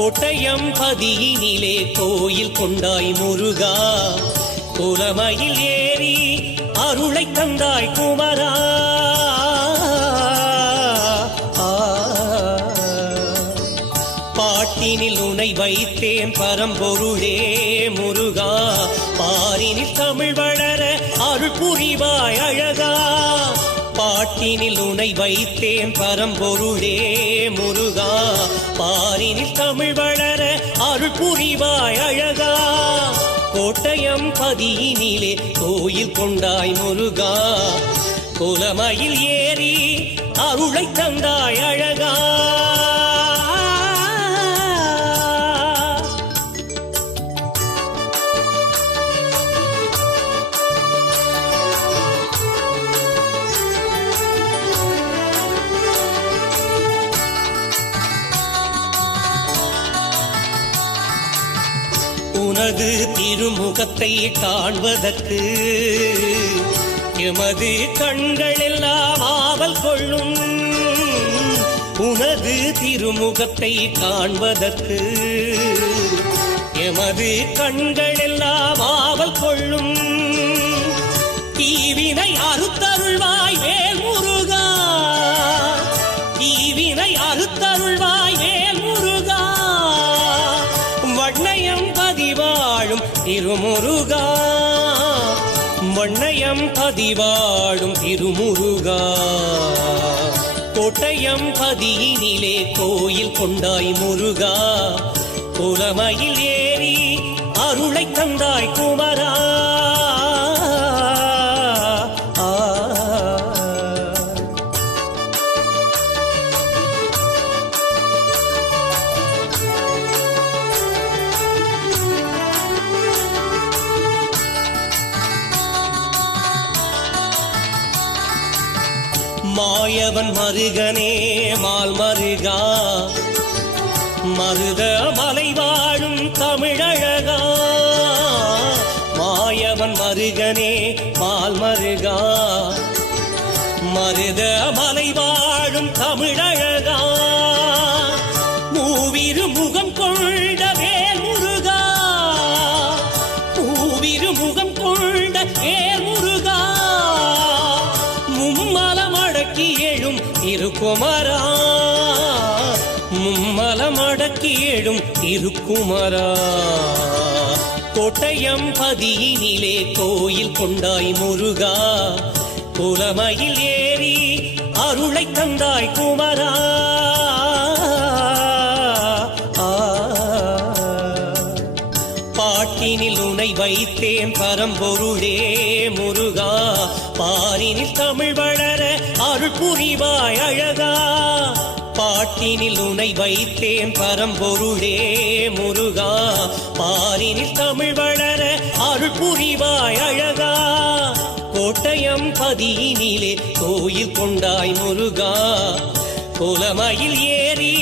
கோட்டயம் பதியினிலே கோயில் கொண்டாய் முருகா, குலமயில் ஏறி அருளை தந்தாய் குமரா. பாட்டினில் உனை வைத்தேன் பரம்பொருளே முருகா, பாரினில் தமிழ் வளர அருள் புரிவாய் அழகா. பாட்டினில் உனை வைத்தேன் பரம்பொருளே முருகா, பாரினில் தமிழ் வளர அருள் புரிவாய் அழகா. கோட்டயம் பதியினிலே கோயில் கொண்டாய் முருகா, குலமயில் ஏறி அருளை தந்தாய் அழகா. உனது திருமுகத்தை காண்பதற்கு எமது கண்கள் எல்லாம் ஆவல் கொள்ளும். உனது திருமுகத்தை காண்பதற்கு எமது கண்கள் எல்லாம் ஆவல் கொள்ளும். தீவினை அறுத்தருள்வாய் வேல் முருகா, தீவினை அறுத்தருள்வாய் வேல் முருகா. வண்ணயம் பதிவாழும் திருமுருகா, வண்ணயம் பதிவாழும் திருமுருகா. கோட்டயம் பதியினிலே கோயில் கொண்டாய் முருகா, குலமயில் ஏறி அருளை தந்தாய் குமரா. மாயவன் மருகனே மால் மருகா, மருத மலை வாழும் தமிழழகா. மாயவன் மருகனே மால் மருகா, மருத மலை வாழும் தமிழழகா. மூவிரு முகம் கொண்ட வேல் முருகா, மூவிரு முகம் கொண்ட வேல் முருகா. மும்மலம் அடக்கி எழும் திருக்குமரா, மும்மலம் அடக்கி எழும் திருக்குமரா. கோட்டயம் பதியினிலே கோயில் கொண்டாய் முருகா, குலமயில் ஏறி அருளை தந்தாய் குமரா. பாட்டினில் உனை வைத்தேன் பரம்பொருளே முருகா, பாரினில் தமிழ் வளர அருள் புரிவாய் அழகா. பாட்டினில் உனை வைத்தேன் பரம்பொருளே முருகா, பாரினில் தமிழ் வளர அருள் புரிவாய் அழகா. கோட்டயம் பதியினிலே கோயில் கொண்டாய் முருகா, குலமயில் ஏறி